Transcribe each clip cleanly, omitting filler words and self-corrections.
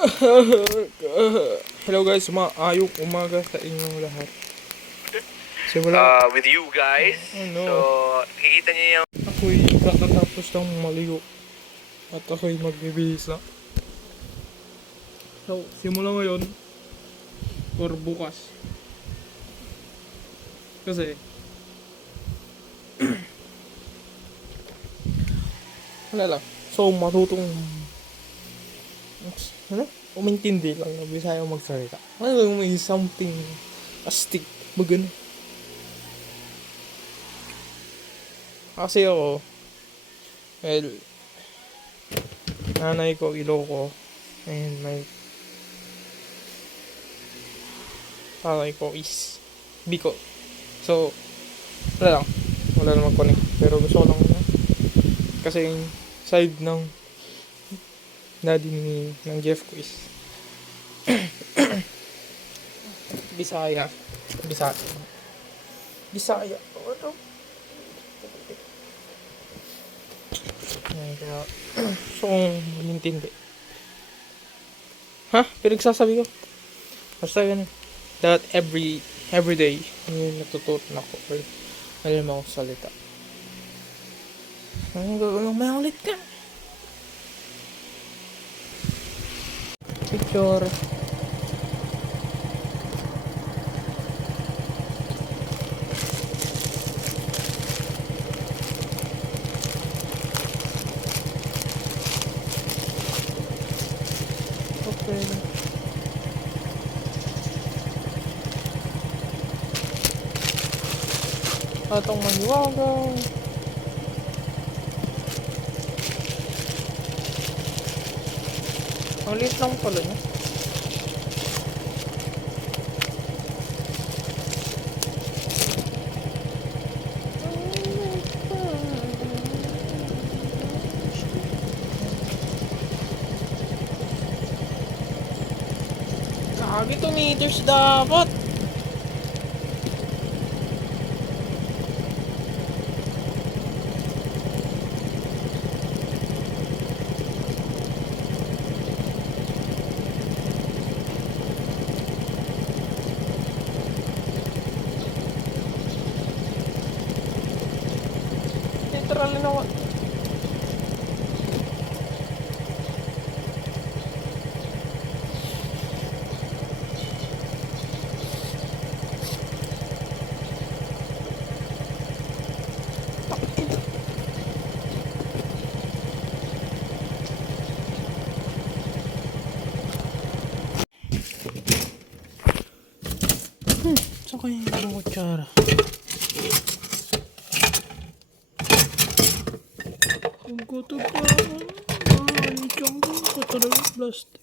Hello guys, maayong umaga sa inyong lahat. With you guys. So, kikita niyo yung... Ako'y kakatapos ng maligo. At ako'y magbibihis na. So, simula ngayon or bukas. Kasi wala lang. So, matutong umintindi lang na Bisaya magsalita. Ano lang may something astig. Magano. Kasi ako, well, nanay ko Ilocos and my tatay ko is Bicol. So, wala lang connect. Pero gusto ko lang kasi yung side ng daddy ng Jeff ko is Bisaya. Ano? Kaya so kung magintindi. Pinagsasabi ko. Basta ganun. That every day natututo na ako or alam mo akong salita. May ulit ka. Picture. Okay. Atong maniwaga. Ang liit lang pala niya. Lagi 2 meters dapat. Literal na ako. Saan kaya yung kutsara? Ang kuto pa. Ang kuto na plastic.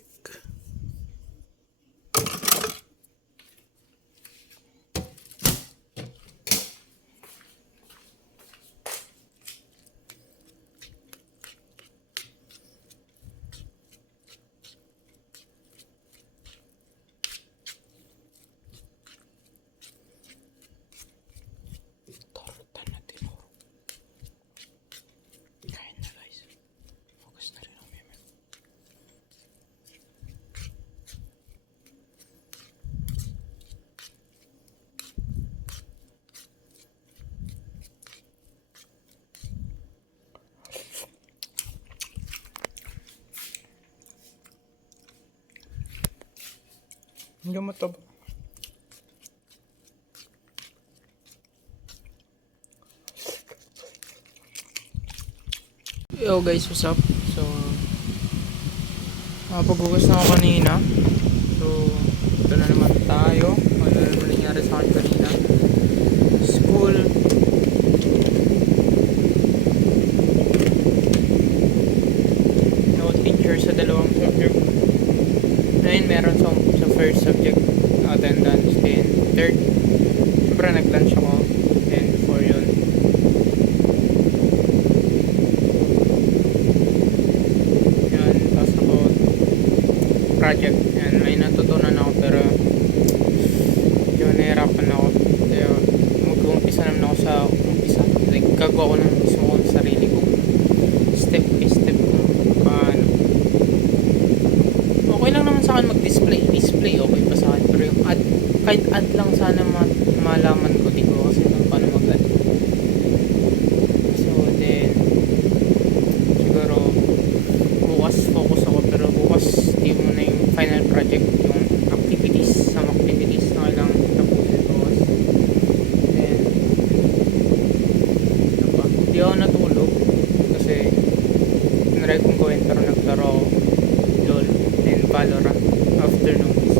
Hindi mataba. Yo guys, what's up? So, pagbukas na ako kanina. So, ito na naman tayo. Ano na naman nangyari sa akin kanina? School. No teacher sa dalawang subject. Ngayon meron sa first subject attendance, then third siyempre nag-lunch ako, and before yun tapos ako project, and may natutunan ako pero yun nahirapan ako, kaya mag-umpisa naman ako sa umpisa, like gagawa ko ng mismo kong sarili kong step by step kung paano. Okay lang naman sa akin mag-display. Display, okay pa sa akin. Pero yung ad, kahit ad lang sana malaman ko. Di ko kasi kung paano mag-ad. So, then, siguro, bukas focus ako. Pero bukas, di mo na yung final project, yung activities, some activities na kailangan tapusin bukas. Then, ano pa? Di ako natulog. Kasi, tinry kong gawin pero naglaro ako. LOL, then Valorant, afternoons.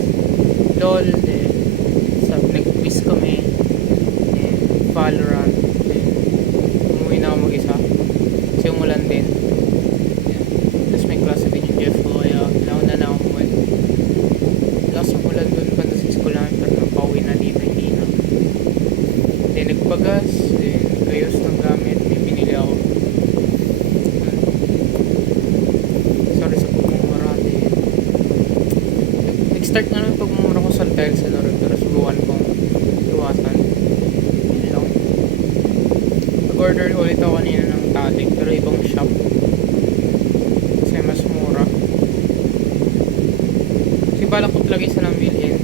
LOL, then nag-quiz kami, then Valorant, then umuwi na ako mag-isa. Kasi umulan din. Then, tapos may klase din yung Jeff ko, kaya nauna na ako umuwi. Lakas ng ulan dun, banda sa school namin, pero napauwi na dito, hindi na. Then nagpagas, then ayos ng gamit, may binili ako. Sorry sa pagmumura din. Nag-start na naman pagmumura ko sa dahil sa laro, pero subukan kong iwasan. Yun lang. Nag-order ulit ako kanina ng talik, pero ibang shop. Kasi mas mura. Kasi balak ko talaga isa ng bilhin.